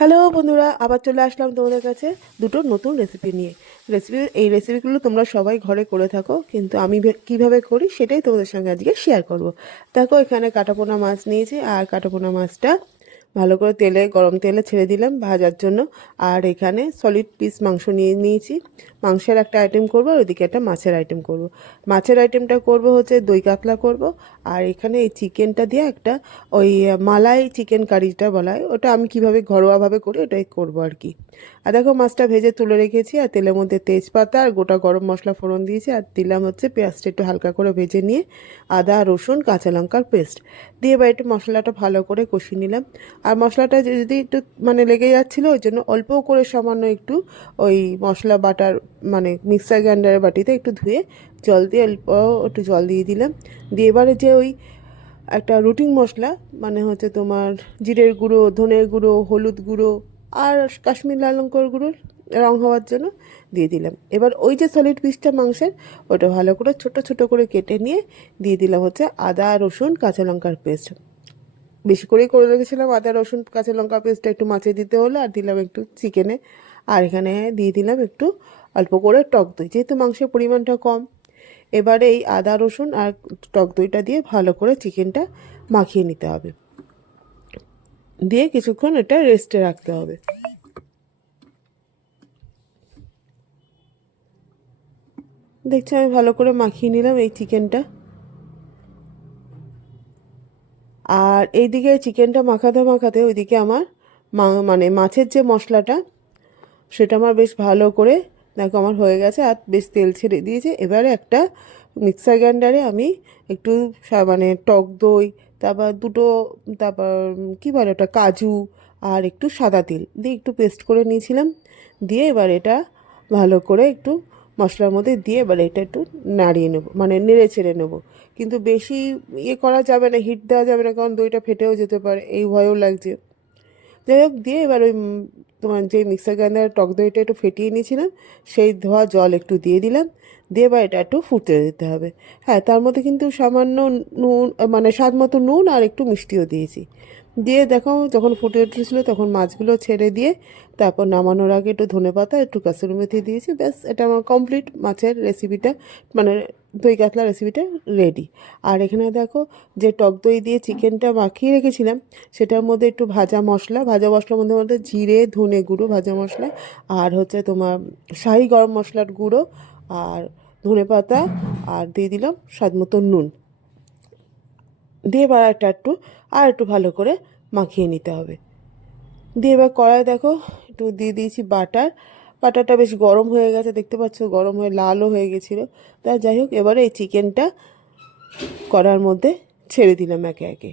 Hello বন্ধুরা, আবার চলে আসলাম তোমাদের কাছে দুটো নতুন রেসিপি নিয়ে। এই রেসিপিগুলো তোমরা সবাই ঘরে করে থাকো, কিন্তু আমি কিভাবে করি সেটাই তোমাদের সঙ্গে আজকে শেয়ার করব। দেখো, এখানে কাটাপোনা মাছ নিয়েছি, আর কাটাপোনা মাছটা ভালো করে গরম তেলে ছেড়ে দিলাম ভাজার জন্য। আর এখানে সলিড পিস মাংস নিয়ে নিয়েছি। মাংসের একটা আইটেম করব, আর ওইদিকে একটা মাছের আইটেম করব। মাছের আইটেমটা করব হচ্ছে দই কাতলা করব। আর এখানে এই চিকেনটা দিয়ে একটা ওই মালাই চিকেন কারিটা বলা হয়, ওটা আমি কিভাবে ঘরোয়াভাবে করি ওটাই করব আর কি। আর দেখো, মাছটা ভেজে তুলে রেখেছি, আর তেলের মধ্যে তেজপাতা আর গোটা গরম মশলা ফোড়ন দিয়েছি, আর দিলাম হচ্ছে পেঁয়াজটা একটু হালকা করে ভেজে নিয়ে আদা রসুন কাঁচা লঙ্কার পেস্ট দিয়ে এবার একটু মশলাটা ভালো করে কষিয়ে নিলাম। আর মশলাটা যদি একটু লেগে যাচ্ছিলো, ওই জন্য অল্প করে সামান্য একটু ওই মশলা বাটার মিক্সার গ্রাইন্ডারের বাটিতে একটু ধুয়ে জল দিয়ে অল্প একটু জল দিয়ে দিলাম। দিয়ে এবারে যে ওই একটা রুটিন মশলা, হচ্ছে তোমার জিরের গুঁড়ো, ধনের গুঁড়ো, হলুদ গুঁড়ো আর কাশ্মীর লাল লঙ্কার গুঁড়ো রং হওয়ার জন্য দিয়ে দিলাম। এবার ওই যে সলিড পিসটা মাংসের, ওটা ভালো করে ছোট ছোট করে কেটে নিয়ে দিয়ে দিলাম হচ্ছে আদা রসুন কাঁচা লঙ্কার পেস্ট। বেশি করেই করে রেখেছিলাম আদা রসুন কাঁচা লঙ্কা পেস্টটা, একটু মাছে দিতে হলো, আর দিলাম একটু চিকেনে। আর এখানে দিয়ে দিলাম একটু অল্প করে টক দই, যেহেতু মাংসের পরিমাণটা কম। এবারে এই আদা রসুন আর টক দইটা দিয়ে ভালো করে চিকেনটা মাখিয়ে নিতে হবে, দিয়ে কিছুক্ষণ এটা রেস্টে রাখতে হবে। দেখছি আমি ভালো করে মাখিয়ে নিলাম এই চিকেনটা। আর এইদিকে চিকেনটা মাখাতে মাখাতে ওইদিকে আমার মাছের যে মশলাটা, সেটা আমার বেশ ভালো করে দেখো আমার হয়ে গেছে, আর বেশ তেল ছেড়ে দিয়েছে। এবারে একটা মিক্সার গ্রাইন্ডারে আমি একটু টক দই, তারপর দুটো, তারপর কী বলে ওটা, কাজু আর একটু সাদা তিল দিয়ে একটু পেস্ট করে নিয়েছিলাম। দিয়ে এবার এটা ভালো করে একটু মশলার মধ্যে দিয়ে এবার এটা একটু নাড়িয়ে নেবো, নেড়ে ছেড়ে নেবো। কিন্তু বেশি করা যাবে না, হিট দেওয়া যাবে না, কারণ দইটা ফেটেও যেতে পারে, এই ভয়ও লাগছে। যাই হোক, দিয়ে এবার ওই তোমার যে মিক্সার গ্রাইন্ডারে টক দইটা একটু ফেটিয়ে নিয়েছিলাম, সেই ধোয়া জল একটু দিয়ে দিলাম। দিয়ে এবার এটা একটু ফুটতে দিতে হবে। হ্যাঁ, তার মধ্যে কিন্তু সামান্য নুন, স্বাদ মতো নুন আর একটু মিষ্টিও দিয়েছি। দিয়ে দেখো, যখন ফুটে উঠেছিলো তখন মাছগুলো ছেড়ে দিয়ে তারপর নামানোর আগে একটু ধনেপাতা একটু কাসুরি মেথি দিয়েছি। ব্যাস, এটা আমার কমপ্লিট মাছের রেসিপিটা, মানে দই কাতলা রেসিপিটা রেডি। আর এখানে দেখো, যে টক দই দিয়ে চিকেনটা মাখিয়ে রেখেছিলাম, সেটার মধ্যে একটু ভাজা মশলার মধ্যে জিরে ধনে গুঁড়ো ভাজা মশলা, আর হচ্ছে তোমার শাহি গরম মশলার গুঁড়ো, আর ধনেপাতা, আর দিয়ে দিলাম স্বাদ মতো নুন। দিয়ে এবার একটু ভালো করে মাখিয়ে নিতে হবে। দিয়ে এবার কড়াই দেখো একটু দিয়ে দিয়েছি বাটারটা বেশ গরম হয়ে গেছে, দেখতে পাচ্ছ গরম হয়ে লালও হয়ে গেছিলো। তা যাই হোক, এবারে এই চিকেনটা কড়ার মধ্যে ছেড়ে দিলাম একে একে।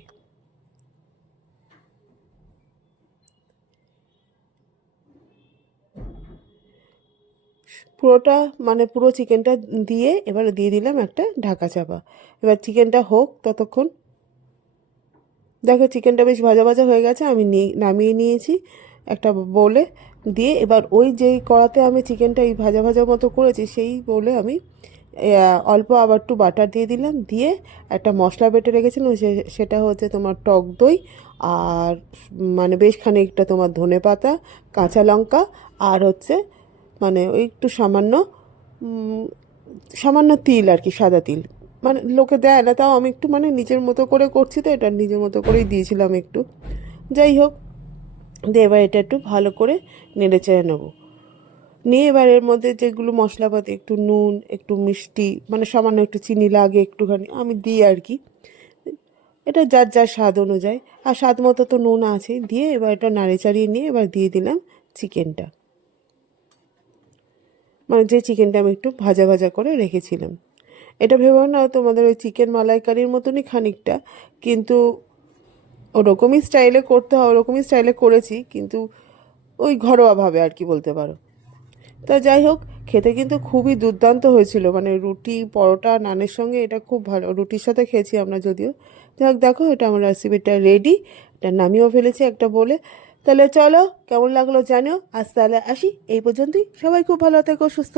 পুরোটা, পুরো চিকেনটা দিয়ে এবারে দিয়ে দিলাম একটা ঢাকা চাপা। এবার চিকেনটা হোক ততক্ষণ। দেখো, চিকেনটা বেশ ভাজা ভাজা হয়ে গেছে, আমি নামিয়ে নিয়েছি একটা বোলে। দিয়ে এবার ওই যেই কড়াতে আমি চিকেনটা এই ভাজা ভাজা মতো করেছি, সেই বোলে আমি অল্প আবার একটু বাটার দিয়ে দিলাম। দিয়ে একটা মশলা বেটে রেখেছিলাম, সেটা হচ্ছে তোমার টক দই, আর বেশ খানিকটা তোমার ধনেপাতা, কাঁচা লঙ্কা, আর হচ্ছে ওই একটু সামান্য তিল আর কি, সাদা তিল। লোকে দেয় না, তাও আমি একটু নিজের মতো করে করছি, তো এটা নিজের মতো করেই দিয়েছিলাম একটু। যাই হোক, দিয়ে এবার এটা একটু ভালো করে নেড়ে চেড়ে নেবো। নিয়ে এবার এর মধ্যে যেগুলো মশলাপাতি, একটু নুন, একটু মিষ্টি, সামান্য একটু চিনি লাগে একটুখানি, আমি দিই আর কি। এটা যার যার স্বাদ অনুযায়ী, আর স্বাদ মতো তো নুন আছে। দিয়ে এবার এটা নাড়ে চাড়িয়ে নিয়ে এবার দিয়ে দিলাম চিকেনটা, যে চিকেনটা আমি একটু ভাজা ভাজা করে রেখেছিলাম। এটা ভেবো না তোমাদের ওই চিকেন মালাইকারির মতনই খানিকটা, কিন্তু ওরকমই স্টাইলে করতে হয়, ওরকমই স্টাইলে করেছি, কিন্তু ওই ঘরোয়াভাবে আর কি বলতে পারো। তা যাই হোক, খেতে কিন্তু খুবই দুর্দান্ত হয়েছিল, রুটি পরোটা নানের সঙ্গে এটা খুব ভালো, রুটির সাথে খেয়েছি আমরা যদিও। যাই হোক, দেখো এটা আমার রেসিপিটা রেডি, এটা নামিয়েও ফেলেছি একটা বলে। তাহলে চলো, কেমন লাগলো জানিও। আজ তাহলে আসি, এই পর্যন্তই। সবাই খুব ভালো থেকো, সুস্থ